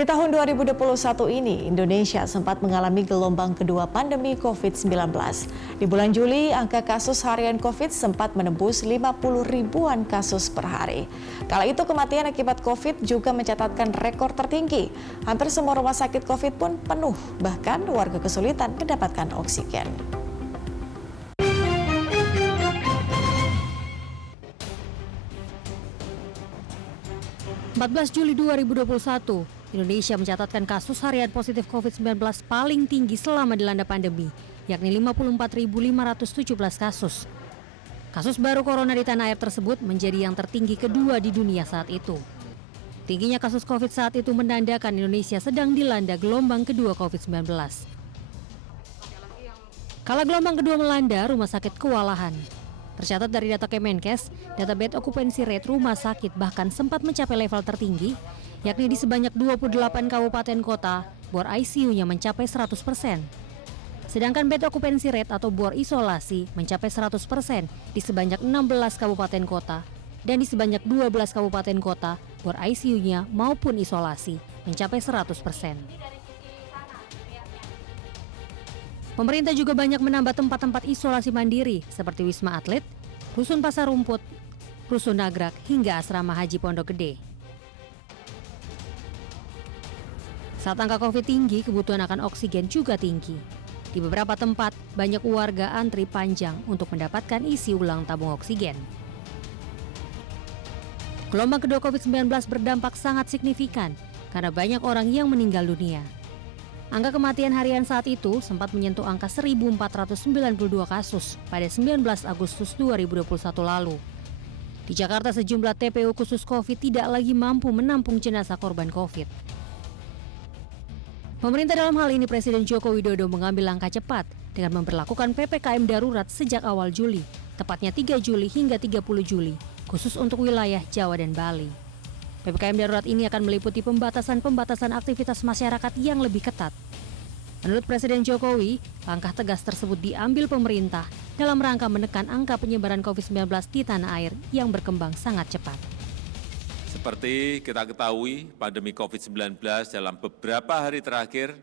Di tahun 2021 ini, Indonesia sempat mengalami gelombang kedua pandemi COVID-19. Di bulan Juli, angka kasus harian COVID sempat menembus 50 ribuan kasus per hari. Kala itu kematian akibat COVID juga mencatatkan rekor tertinggi. Hampir semua rumah sakit COVID pun penuh, bahkan warga kesulitan mendapatkan oksigen. 14 Juli 2021, Indonesia mencatatkan kasus harian positif COVID-19 paling tinggi selama dilanda pandemi, yakni 54.517 kasus. Kasus baru corona di tanah air tersebut menjadi yang tertinggi kedua di dunia saat itu. Tingginya kasus COVID saat itu menandakan Indonesia sedang dilanda gelombang kedua COVID-19. Kala gelombang kedua melanda, rumah sakit kewalahan. Tercatat dari data Kemenkes, data bed occupancy rate rumah sakit bahkan sempat mencapai level tertinggi, yakni di sebanyak 28 kabupaten kota, bor ICU-nya mencapai 100%. Sedangkan bed occupancy rate atau bor isolasi mencapai 100% di sebanyak 16 kabupaten kota, dan di sebanyak 12 kabupaten kota, bor ICU-nya maupun isolasi mencapai 100%. Pemerintah juga banyak menambah tempat-tempat isolasi mandiri seperti Wisma Atlet, Rusun Pasar Rumput, Rusun Nagrak, hingga Asrama Haji Pondok Gede. Saat angka COVID tinggi, kebutuhan akan oksigen juga tinggi. Di beberapa tempat, banyak warga antri panjang untuk mendapatkan isi ulang tabung oksigen. Gelombang kedua COVID-19 berdampak sangat signifikan karena banyak orang yang meninggal dunia. Angka kematian harian saat itu sempat menyentuh angka 1.492 kasus pada 19 Agustus 2021 lalu. Di Jakarta, sejumlah TPU khusus COVID tidak lagi mampu menampung jenazah korban COVID. Pemerintah dalam hal ini Presiden Joko Widodo mengambil langkah cepat dengan memberlakukan PPKM darurat sejak awal Juli, tepatnya 3 Juli hingga 30 Juli, khusus untuk wilayah Jawa dan Bali. PPKM darurat ini akan meliputi pembatasan aktivitas masyarakat yang lebih ketat. Menurut Presiden Jokowi, langkah tegas tersebut diambil pemerintah dalam rangka menekan angka penyebaran COVID-19 di tanah air yang berkembang sangat cepat. Seperti kita ketahui, pandemi COVID-19 dalam beberapa hari terakhir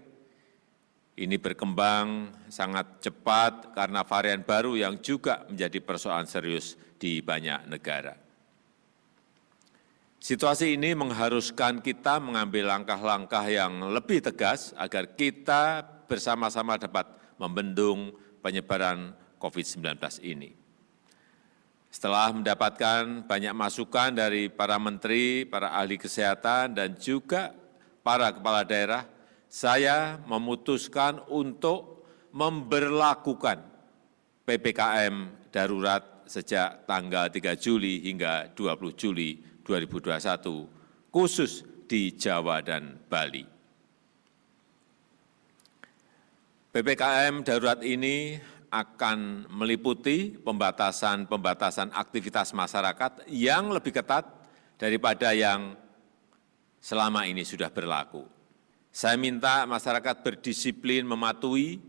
ini berkembang sangat cepat karena varian baru yang juga menjadi persoalan serius di banyak negara. Situasi ini mengharuskan kita mengambil langkah-langkah yang lebih tegas agar kita bersama-sama dapat membendung penyebaran COVID-19 ini. Setelah mendapatkan banyak masukan dari para menteri, para ahli kesehatan, dan juga para kepala daerah, saya memutuskan untuk memberlakukan PPKM darurat sejak tanggal 3 Juli hingga 20 Juli 2021, khusus di Jawa dan Bali. PPKM darurat ini akan meliputi pembatasan aktivitas masyarakat yang lebih ketat daripada yang selama ini sudah berlaku. Saya minta masyarakat berdisiplin mematuhi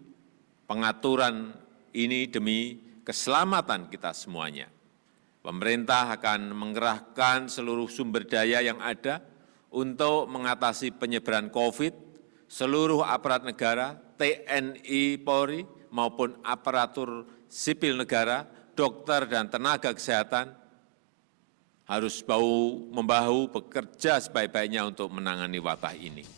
pengaturan ini demi keselamatan kita semuanya. Pemerintah akan mengerahkan seluruh sumber daya yang ada untuk mengatasi penyebaran COVID, seluruh aparat negara, TNI, Polri, maupun aparatur sipil negara, dokter dan tenaga kesehatan harus bahu-membahu bekerja sebaik-baiknya untuk menangani wabah ini.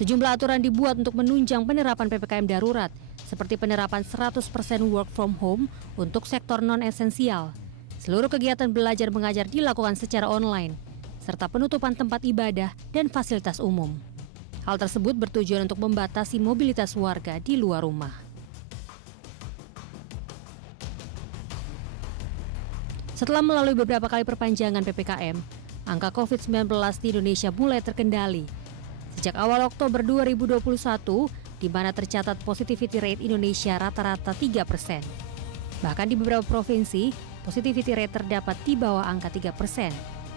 Sejumlah aturan dibuat untuk menunjang penerapan PPKM darurat, seperti penerapan 100% work from home untuk sektor non-esensial. Seluruh kegiatan belajar mengajar dilakukan secara online, serta penutupan tempat ibadah dan fasilitas umum. Hal tersebut bertujuan untuk membatasi mobilitas warga di luar rumah. Setelah melalui beberapa kali perpanjangan PPKM, angka COVID-19 di Indonesia mulai terkendali. Sejak awal Oktober 2021, di mana tercatat positivity rate Indonesia rata-rata 3%. Bahkan di beberapa provinsi, positivity rate terdapat di bawah angka 3%.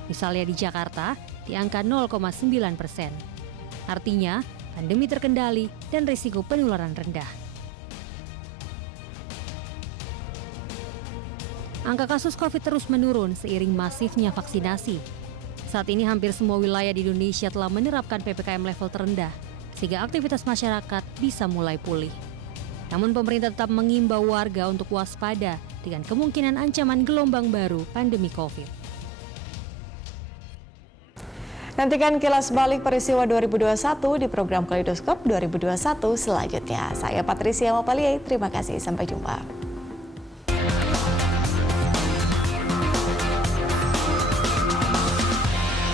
Misalnya di Jakarta, di angka 0,9%. Artinya, pandemi terkendali dan risiko penularan rendah. Angka kasus COVID terus menurun seiring masifnya vaksinasi. Saat ini hampir semua wilayah di Indonesia telah menerapkan PPKM level terendah, sehingga aktivitas masyarakat bisa mulai pulih. Namun pemerintah tetap mengimbau warga untuk waspada dengan kemungkinan ancaman gelombang baru pandemi COVID. Nantikan kilas balik peristiwa 2021 di program Kaleidoskop 2021 selanjutnya. Saya Patricia Mapaliei, terima kasih, sampai jumpa.